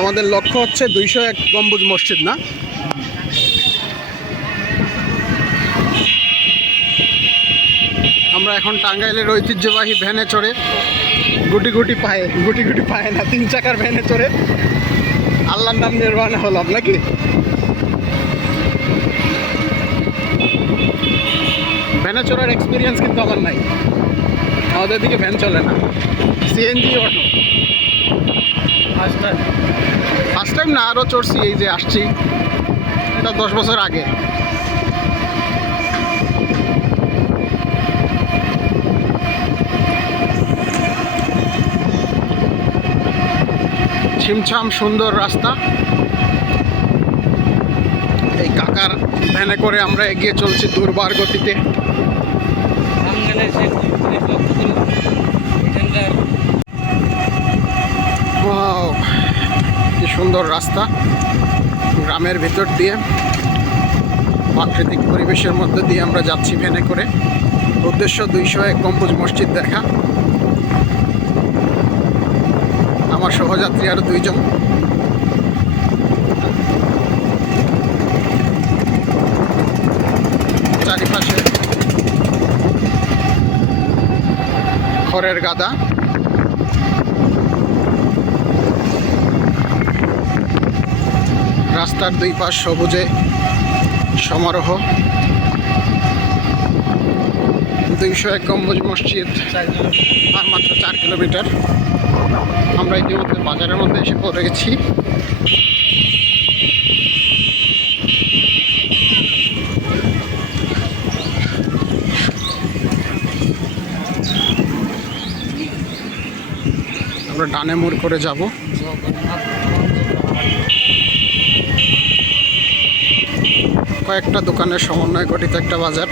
আমাদের লক্ষ্য হচ্ছে দুইশো এক গম্বুজ মসজিদ, না? আমরা এখন টাঙ্গাইলের ঐতিহ্যবাহী ভ্যানে চড়ে গুটি গুটি পায়ে, গুটি গুটি পায়ে না, তিন চাকার ভ্যানে চড়ে আল্লাহর নাম নির্বাণ হলাম নাকি? ভ্যানে চড়ার এক্সপিরিয়েন্স কিন্তু আমার নাই। আমাদের দিকে ভ্যান চলে না। সিএনজি অটো ফার্স্ট টাইম না আরও চড়ছি এই যে আসছি। এটা দশ বছর আগে। ছিমছাম সুন্দর রাস্তা। এই কাকার ভ্যানে করে আমরা এগিয়ে চলছি দুর্বার গতিতে। কি সুন্দর রাস্তা। গ্রামের ভেতর দিয়ে, প্রাকৃতিক পরিবেশের মধ্যে দিয়ে আমরা যাচ্ছি ভ্যানে করে। উদ্দেশ্য দুইশো এক গম্বুজ মসজিদ দেখা। আমার সহযাত্রী আরও দুইজন। খড়ের গাদা। রাস্তার দুই পাশ সবুজে সমারোহ। দুইশো এক গম্বুজ মসজিদ, আর মাত্র চার কিলোমিটার। আমরা ইতিমধ্যে বাজারের মধ্যে এসে পড়ে গেছি তারপরে ডানে মোড় করে যাব। কয়েকটা দোকানের সমন্বয় গঠিত একটা বাজার।